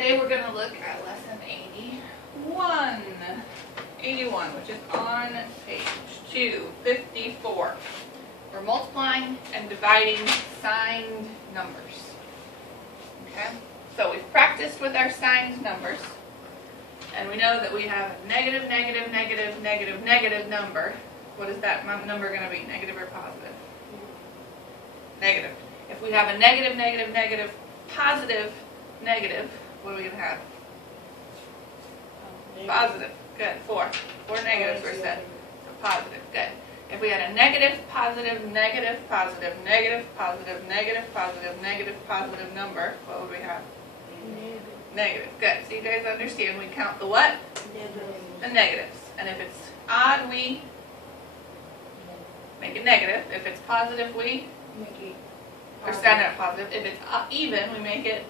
Today we're going to look at lesson 81. 81, which is on page 254. We're multiplying and dividing signed numbers. Okay? So we've practiced with our signed numbers. And we know that we have a negative, negative, negative, negative, negative number. What is that number going to be? Negative or positive? Negative. If we have a negative, negative, negative, positive, negative, what are we going to have? Positive. Good. Four negatives were said. So positive. Good. If we had a negative, positive, negative, positive, negative, positive, negative, positive, negative, positive number, what would we have? Negative. Good. So you guys understand we count the what? The negatives. And if it's odd, we make it negative. If it's positive, we or stand up positive. If it's even, we make it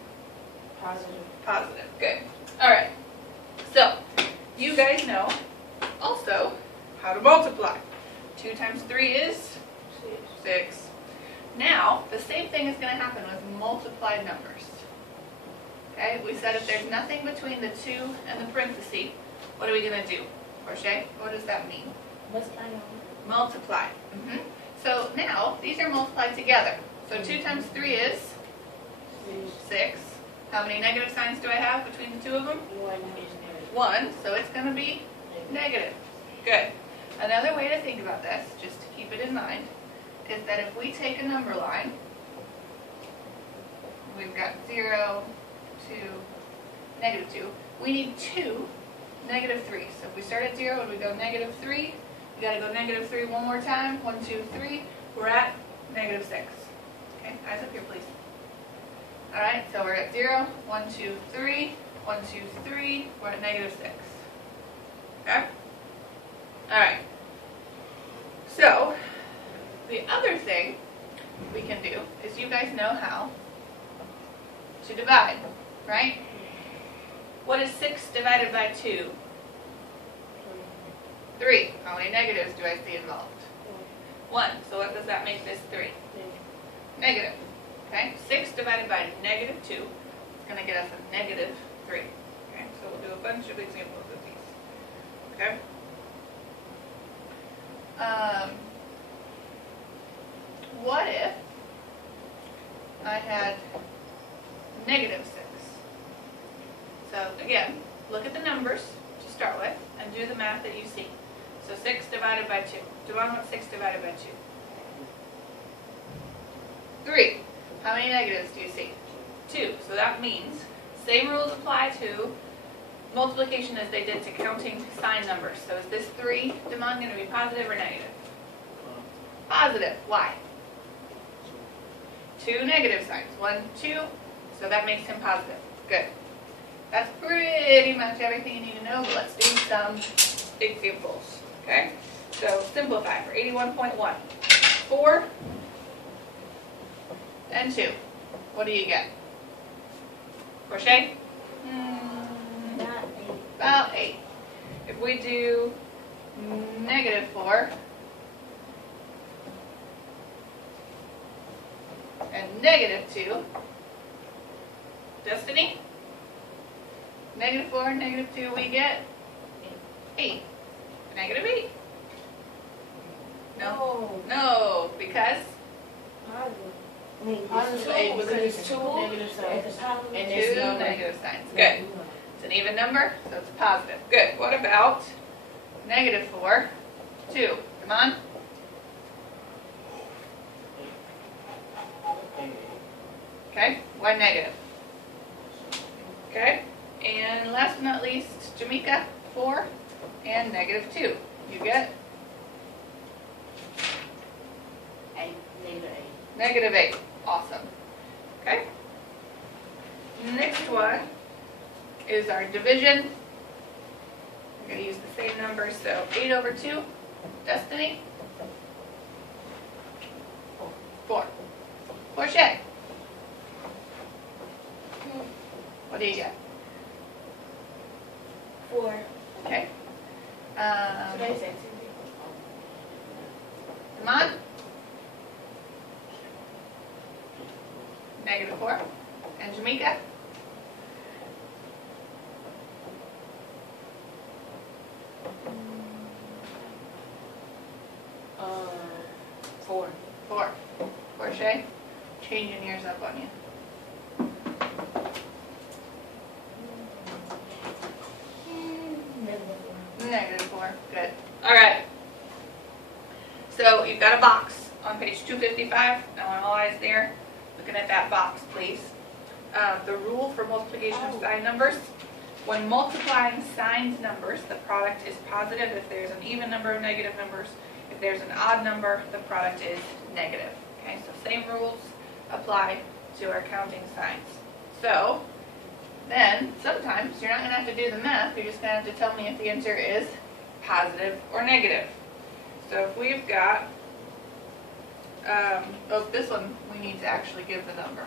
positive. Good. All right. So you guys know also how to multiply. 2 times 3 is 6. Now, the same thing is going to happen with multiplied numbers. Okay, we said if there's nothing between the 2 and the parenthesis, what are we going to do? Portia, what does that mean? Multiply. So now, these are multiplied together. So 2 times 3 is 6. How many negative signs do I have between the two of them? 1. So it's going to be negative. Good. Another way to think about this, just to keep it in mind, is that if we take a number line, we've got 0 to negative 2, we need 2 negative 3. So if we start at 0 and we go negative 3, we got to go negative 3 one more time. 1, 2, 3. We're at negative 6. Okay, eyes up here, please. All right, so we're at 0, 1, 2, 3, 1, 2, 3. We're at negative 6. Okay? All right. So, the other thing we can do is you guys know how to divide, right? What is 6 divided by 2? 3. How many negatives do I see involved? 1. So what does that make this 3? Negative. Okay? 6 divided by negative 2 is going to get us a negative 3. Okay? So we'll do a bunch of examples of these. Okay? What if I had negative 6? So again, look at the numbers to start with and do the math that you see. So 6 divided by 2. Devon, what's 6 divided by 2? 3. How many negatives do you see? 2. So that means same rules apply to multiplication as they did to counting sign numbers. So is this 3, Devon, going to be positive or negative? Positive. Why? 2 negative signs. 1, 2. So that makes him positive. Good. That's pretty much everything you need to know, but let's do some examples. Okay? So simplify for 81.1. 4 and 2. What do you get? Portia? About 8. If we do negative 4 and negative 2, Destiny? Negative 4 and negative 2, we get 8. Negative 8. No. No, because? Positive 8 because it's 2 negative signs. And 2 negative signs. Good. It's an even number, so it's positive. Good. What about negative 4, 2? Come on. Okay. Why negative? Okay. And last but not least, Jamaica, 4 and negative 2. You get? 8. Negative 8. Awesome. Okay. Next one is our division. We're going to use the same number, so 8 over 2. Destiny? 4. Portia? What do you get? 4. Okay. Come on. Negative 4. And Jamaica? 4. 4. Portia, changing yours up on you. -4. Good. All right. So you've got a box on page 255. I want all eyes there. Looking at that box, please. The rule for multiplication of sign numbers. When multiplying signed numbers, the product is positive if there's an even number of negative numbers. If there's an odd number, the product is negative. Okay, so same rules apply to our counting signs. So then sometimes you're not going to have to do the math. You're just going to have to tell me if the answer is positive or negative. So if we've got, this one we need to actually give the number.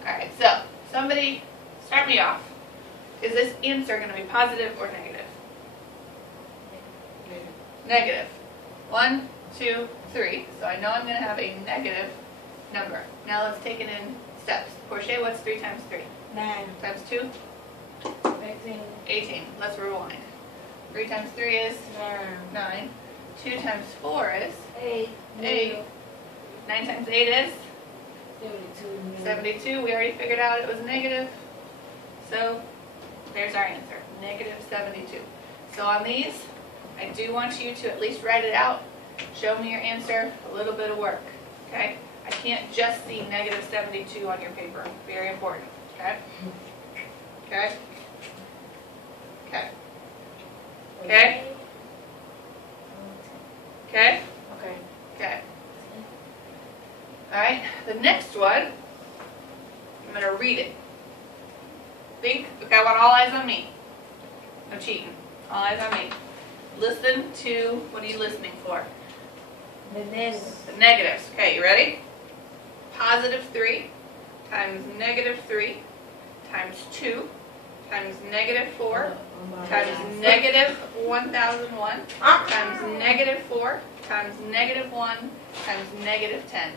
Alright, so somebody start me off. Is this answer going to be positive or negative? Negative. 1, 2, 3. So I know I'm going to have a negative number. Now let's take it in steps. Portia, what's 3 times 3? 9. Times 2? 18. 18. Let's rewind. 3 times 3 is 9. 2 times 4 is 8. 8. 9 times 8 is 72. 72. We already figured out it was negative. So there's our answer. Negative 72. So on these, I do want you to at least write it out. Show me your answer. A little bit of work. Okay? I can't just see negative 72 on your paper. Very important. Okay? Okay? Okay. Okay? Okay? Okay. Okay. Alright, the next one, I'm going to read it. Think, okay, I want all eyes on me. No cheating. All eyes on me. Listen to, what are you listening for? The negatives. The negatives. Okay, you ready? Positive 3 times negative 3 times 2 times negative 4 times negative 1001 times negative 4 times negative 1 times negative 10.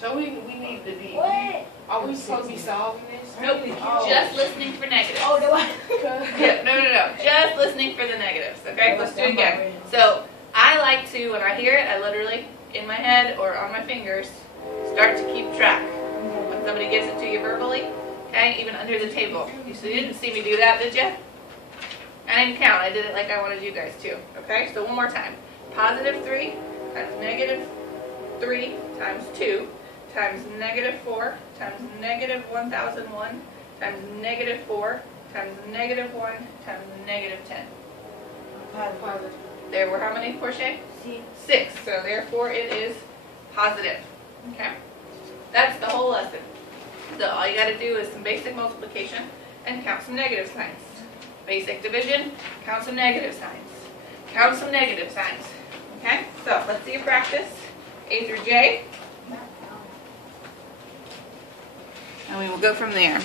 So we need to be. What? Are we supposed to be solving this? Nope, just listening for negatives. Oh, do I? Yeah, no. Just listening for the negatives. Okay, let's do it again. So I like to, when I hear it, I literally, in my head or on my fingers, start to keep track. When somebody gives it to you verbally, okay, even under the table. You didn't see me do that, did you? I didn't count. I did it like I wanted you guys to. Okay, so one more time. Positive 3 times negative 3 times 2 times negative 4 times negative 1001 times negative 4 times negative 1 times negative 10. Positive. There were how many, Portia? 6. So therefore it is positive. Okay. That's the whole lesson. So all you got to do is some basic multiplication and count some negative signs. Basic division, count some negative signs. Count some negative signs. Okay? So let's see you practice A through J. And we will go from there.